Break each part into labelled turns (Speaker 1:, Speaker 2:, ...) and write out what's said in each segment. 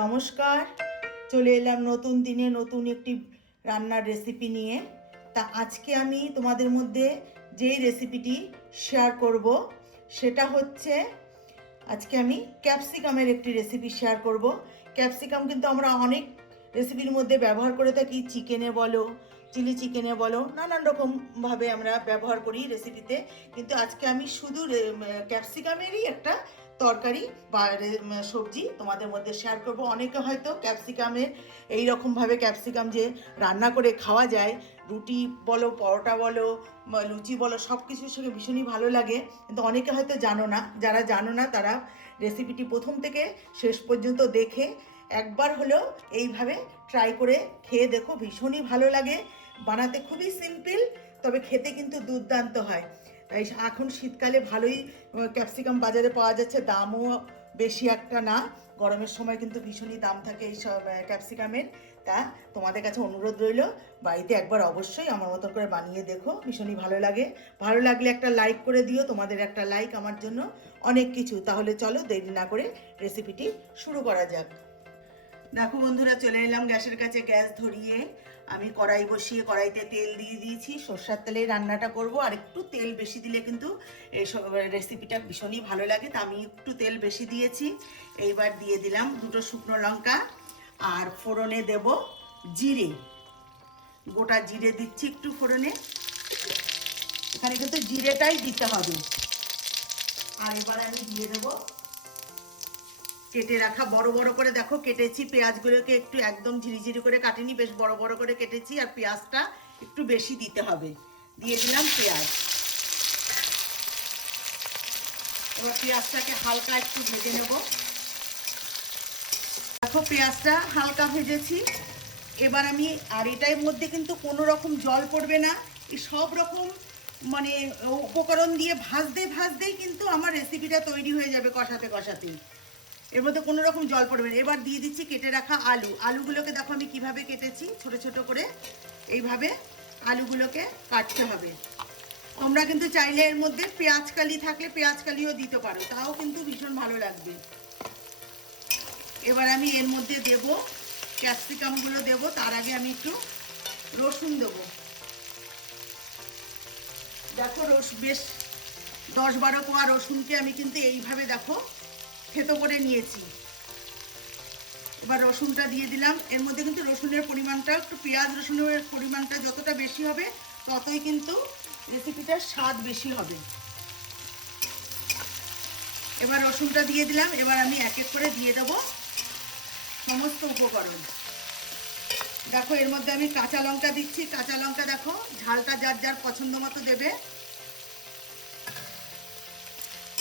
Speaker 1: নমস্কার, চলে এলাম নতুন দিনে নতুন একটি রান্নার রেসিপি নিয়ে। তা আজকে আমি তোমাদের মধ্যে যেই রেসিপিটি শেয়ার করব, সেটা হচ্ছে আজকে আমি ক্যাপসিকামের একটি রেসিপি শেয়ার করব। ক্যাপসিকাম কিন্তু আমরা অনেক রেসিপির মধ্যে ব্যবহার করে থাকি চিকেনে বলো চিলি চিকেনে বলো, নানান রকমভাবে আমরা ব্যবহার করি রেসিপিতে কিন্তু আজকে আমি শুধু ক্যাপসিকামেরই একটা তরকারি বা সবজি তোমাদের মধ্যে শেয়ার করব। অনেকে হয়তো ক্যাপসিকামের এই রকমভাবে ক্যাপসিকাম যে রান্না করে খাওয়া যায়, রুটি বলো, পরোটা বলো লুচি বলো সব কিছুর সঙ্গে ভীষণই ভালো লাগে। কিন্তু অনেকে হয়তো জানো না, যারা জানো না তারা রেসিপিটি প্রথম থেকে শেষ পর্যন্ত দেখে একবার হলেও এইভাবে ট্রাই করে খেয়ে দেখো, ভীষণই ভালো লাগে। বানাতে খুবই সিম্পল তবে খেতে কিন্তু দুর্দান্ত হয়। তাই এখন শীতকালে ভালোই ক্যাপসিকাম বাজারে পাওয়া যাচ্ছে, দামও বেশি একটা না। গরমের সময় কিন্তু ভীষণই দাম থাকে এই সব ক্যাপসিকামের তা তোমাদের কাছে অনুরোধ রইল, বাড়িতে একবার অবশ্যই আমার মতো করে বানিয়ে দেখো, ভীষণই ভালো লাগে। ভালো লাগলে একটা লাইক করে দিও, তোমাদের একটা লাইক আমার জন্য অনেক কিছু। তাহলে চলো দেরি না করে রেসিপিটি শুরু করা যাক। দেখো বন্ধুরা, চলে এলাম গ্যাসের কাছে, গ্যাস ধরিয়ে। আমি কড়াই বসিয়ে কড়াইতে তেল দিয়ে দিয়েছি। সর্ষার তেলে রান্নাটা করব। আর একটু তেল বেশি দিলে কিন্তু এই রেসিপিটা ভীষণই ভালো লাগে। তা আমি একটু তেল বেশি দিয়েছি। এইবার দিয়ে দিলাম দুটো শুকনো লঙ্কা। আর ফোড়নে দেব জিরে। গোটা জিরে দিচ্ছি একটু ফোড়নে। এখানে কিন্তু জিরেটাই দিতে হবে। আর এবার আমি দিয়ে দেবো কেটে রাখা, বড় বড় করে দেখো কেটেছি, পেঁয়াজগুলোকে একটু একদম ঝিরিঝিরি করে কাটিনি, বেশ বড় বড় করে কেটেছি, আর পেঁয়াজটা একটু বেশি দিতে হবে। দিয়ে দিলাম পেঁয়াজ। এবার পেঁয়াজটাকে হালকা একটু ভেজে নেব। দেখো পেঁয়াজটা হালকা ভেজেছি। এবার আমি, আর এটার মধ্যে কিন্তু কোনো রকম জল পড়বে না সব রকম মানে উপকরণ দিয়ে ভাজতে, ভাজতেই কিন্তু আমার রেসিপিটা তৈরি হয়ে যাবে কষাতে, কষাতেই। এর মধ্যে কোনো রকম জল পড়বে না। এবার দিয়ে দিচ্ছি কেটে রাখা আলু। আলুগুলোকে দেখো আমি কীভাবে কেটেছি, ছোট ছোট করে। এইভাবে আলুগুলোকে কাটতে হবে। তোমরা কিন্তু চাইলে এর মধ্যে পেঁয়াজ কালি থাকলে পেঁয়াজ কালিও দিতে পারো। তাও কিন্তু ভীষণ ভালো লাগবে। এবার আমি এর মধ্যে দেব, ক্যাপসিকামগুলো দেব। তার আগে আমি একটু রসুন দেব। দেখো রস বেশ দশ বারো কোয়া রসুনকে আমি কিন্তু এইভাবে দেখো থেতো করে নিয়েছি। এবার রসুনটা দিয়ে দিলাম। এর মধ্যে কিন্তু রসুনের পরিমাণটা, একটু পেঁয়াজ রসুনের পরিমাণটা যতটা বেশি হবে, ততই কিন্তু রেসিপিটার স্বাদ বেশি হবে। এবার রসুনটা দিয়ে দিলাম। এবার আমি এক এক করে দিয়ে দেবো সমস্ত উপকরণ। দেখো, এর মধ্যে আমি কাঁচা লঙ্কা দিচ্ছি। কাঁচা লঙ্কা দেখো, ঝালটা যার যার পছন্দ মতো দেবে।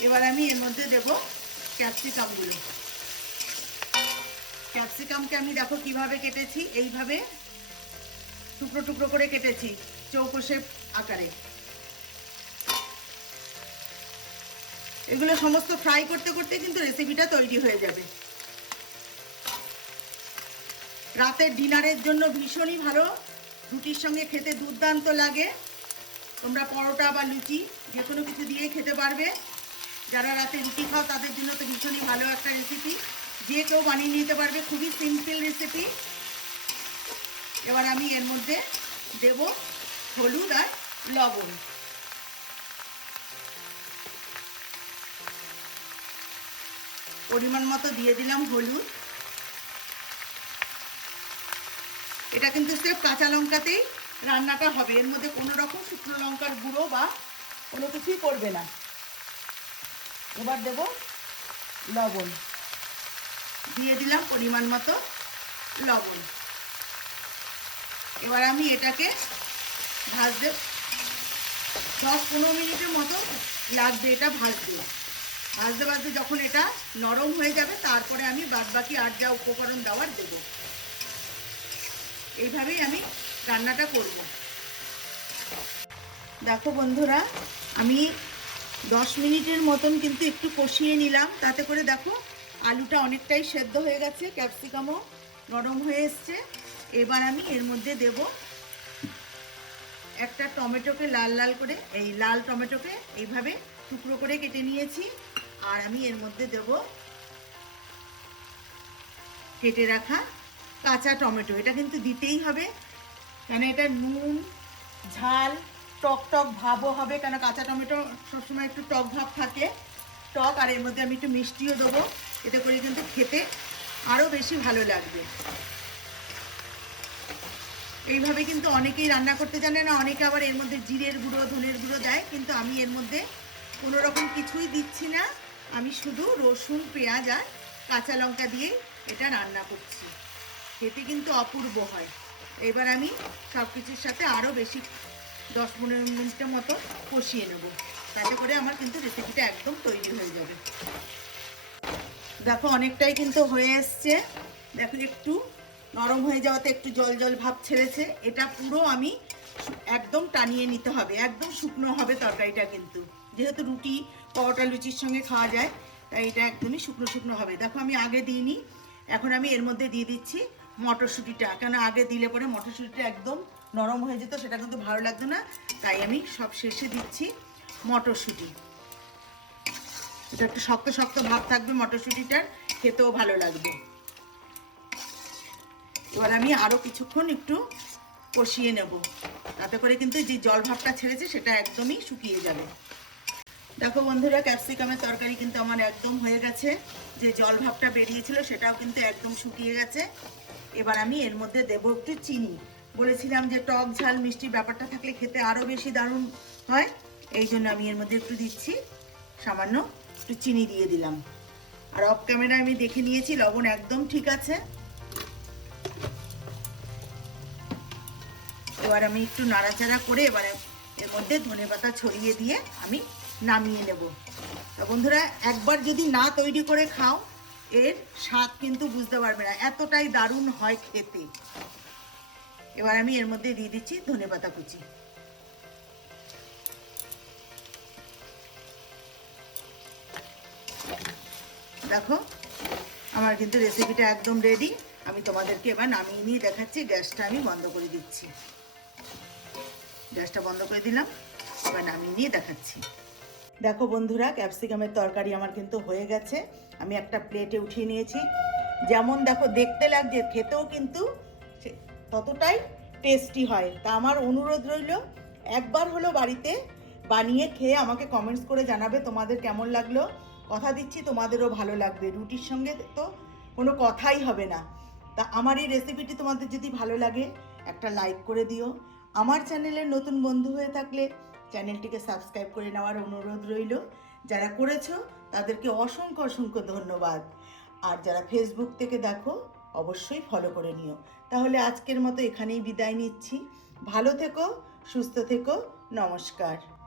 Speaker 1: এবার আমি এর মধ্যে দেবো ক্যাপসিকামগুলো। ক্যাপসিকামকে আমি দেখো কীভাবে কেটেছি? এইভাবে টুকরো টুকরো করে কেটেছি চৌকো শেপ আকারে। এগুলো সমস্ত ফ্রাই করতে করতে কিন্তু রেসিপিটা তৈরি হয়ে যাবে। রাতের ডিনারের জন্য ভীষণই ভালো। রুটির সঙ্গে খেতে দুর্দান্ত লাগে। তোমরা পরোটা বা লুচি যে কোনো কিছু দিয়ে খেতে পারবে। যারা রাতে রুটি খাও, তাদের জন্য তো ভীষণই ভালো একটা রেসিপি যে কেউ বানিয়ে নিতে পারবে, খুবই সিম্পল রেসিপি এবার আমি এর মধ্যে দেব হলুদ আর লবণ। পরিমাণ মতো দিয়ে দিলাম হলুদ। এটা কিন্তু স্রেফ কাঁচা লঙ্কাতেই রান্নাটা হবে। এর মধ্যে কোনো রকম শুকনো লঙ্কার গুঁড়ো বা কোনো কিছুই করবে না। এবার দেব লবণ। দিয়ে দিলাম পরিমাণ মতো লবণ। এবার আমি এটাকে ভাজতে দশ পনেরো মিনিটের মতো লাগবে এটা ভাজতে। ভাজতে ভাজতে যখন এটা নরম হয়ে যাবে, তারপরে আমি বাদবাকি আর যা উপকরণ দেওয়ার দেবো। এইভাবেই আমি রান্নাটা করব। দেখো বন্ধুরা, আমি দশ মিনিটের মতন কিন্তু একটু কষিয়ে নিলাম। তাতে করে দেখো, আলুটা অনেকটাই সেদ্ধ হয়ে গেছে, ক্যাপসিকামও নরম হয়ে এসছে। এবার আমি এর মধ্যে দেব একটা টমেটোকে লাল লাল করে, এই লাল টমেটোকে এইভাবে টুকরো করে কেটে নিয়েছি। আর আমি এর মধ্যে দেব কেটে রাখা কাঁচা টমেটো। এটা কিন্তু দিতেই হবে, কেন এটা নুন, ঝাল টক টক ভাবও হবে, কেন কাঁচা টমেটো সবসময় একটু টক ভাব থাকে, টক, আর এর মধ্যে আমি একটু মিষ্টিও দেবো। এতে করে কিন্তু খেতে আরও বেশি ভালো লাগবে। এইভাবে কিন্তু অনেকেই রান্না করতে জানে না, অনেকে আবার এর মধ্যে জিরের গুঁড়ো, ধনের গুঁড়ো দেয়, কিন্তু আমি এর মধ্যে কোনো রকম কিছুই দিচ্ছি না। আমি শুধু রসুন, পেঁয়াজ আর কাঁচা লঙ্কা দিয়ে এটা রান্না করছি। খেতে কিন্তু অপূর্ব হয়। এবার আমি সব কিছুর সাথে আরও বেশি দশ পনেরো মিনিটের মতো কষিয়ে নেব। তাতে করে আমার কিন্তু রেসিপিটা একদম তৈরি হয়ে যাবে। দেখো, অনেকটাই কিন্তু হয়ে এসছে। দেখো, একটু নরম হয়ে যাওয়াতে একটু জল জল ভাব ছেড়েছে। এটা পুরো আমি একদম টানিয়ে নিতে হবে। একদম শুকনো হবে তরকারিটা কিন্তু। যেহেতু রুটি, পরোটা, লুচির সঙ্গে খাওয়া যায়, তাই এটা একদমই শুকনো শুকনো হবে। দেখো, আমি আগে দিইনি। এখন আমি এর মধ্যে দিয়ে দিচ্ছি মটরশুঁটিটা। কেন, আগে দিলে পরে মটরশুঁটিটা একদম নরম হয়ে যেত, সেটা কিন্তু ভালো লাগতো না। তাই আমি সব শেষে দিচ্ছি মটরশুঁটি। এটা একটু শক্ত শক্ত ভাব থাকবে মটরশুঁটিটার, খেতেও ভালো লাগবে। এবার আমি আরও কিছুক্ষণ একটু কষিয়ে নেব। তাতে করে কিন্তু যে জল ভাবটা ছেড়েছে, সেটা একদমই শুকিয়ে যাবে। দেখো বন্ধুরা, ক্যাপসিকামের তরকারি কিন্তু আমার একদম হয়ে গেছে। যে জল ভাবটা বেরিয়েছিল, সেটাও কিন্তু একদম শুকিয়ে গেছে। এবার আমি এর মধ্যে দেবো একটু চিনি। বলেছিলাম যে টক ঝাল মিষ্টি ব্যাপারটা থাকলে খেতে আরও বেশি দারুণ হয়। এই জন্য আমি এর মধ্যে একটু দিচ্ছি। সামান্য একটু চিনি দিয়ে দিলাম। আর অফ ক্যামেরা আমি দেখে নিয়েছি, লবণ একদম ঠিক আছে। এবার আমি একটু নাড়াচাড়া করে এবারে এর মধ্যে ধনে পাতা ছড়িয়ে দিয়ে আমি নামিয়ে নেব। তা বন্ধুরা, একবার যদি না তৈরি করে খাও, এর স্বাদ কিন্তু বুঝতে পারবে না। এতটাই দারুণ হয় খেতে। এবার আমি এর মধ্যে দিয়ে দিচ্ছি ধনে পাতা কুচি। দেখো, আমার কিন্তু রেসিপিটা একদম রেডি আমি তোমাদেরকে এবার নামিয়ে নিয়ে দেখাচ্ছি, গ্যাসটা আমি বন্ধ করে দিচ্ছি। গ্যাসটা বন্ধ করে দিলাম, এবার নামিয়ে নিয়ে দেখাচ্ছি। দেখো বন্ধুরা, ক্যাপসিকামের তরকারি আমার কিন্তু হয়ে গেছে। আমি একটা প্লেটে উঠিয়ে নিয়েছি। যেমন দেখো, দেখতে লাগছে, খেতেও কিন্তু ততটাই টেস্টি হয়। তা আমার অনুরোধ রইল, একবার হলো বাড়িতে বানিয়ে খেয়ে আমাকে কমেন্টস করে জানাবে তোমাদের কেমন লাগল। কথা দিচ্ছি, তোমাদেরও ভালো লাগবে। রুটির সঙ্গে তো কোনো কথাই হবে না। তা আমার এই রেসিপিটি তোমাদের যদি ভালো লাগে, একটা লাইক করে দিও। আমার চ্যানেলের নতুন বন্ধু হয়ে থাকলে চ্যানেলটিকে সাবস্ক্রাইব করে নেওয়ার অনুরোধ রইল। যারা করেছ, তাদেরকে অসংখ্য অসংখ্য ধন্যবাদ। আর যারা ফেসবুক থেকে দেখো অবশ্যই ফলো করে নিও। তাহলে আজকের মতো এখানেই বিদায় নিচ্ছি। ভালো থেকো, সুস্থ থেকো, নমস্কার।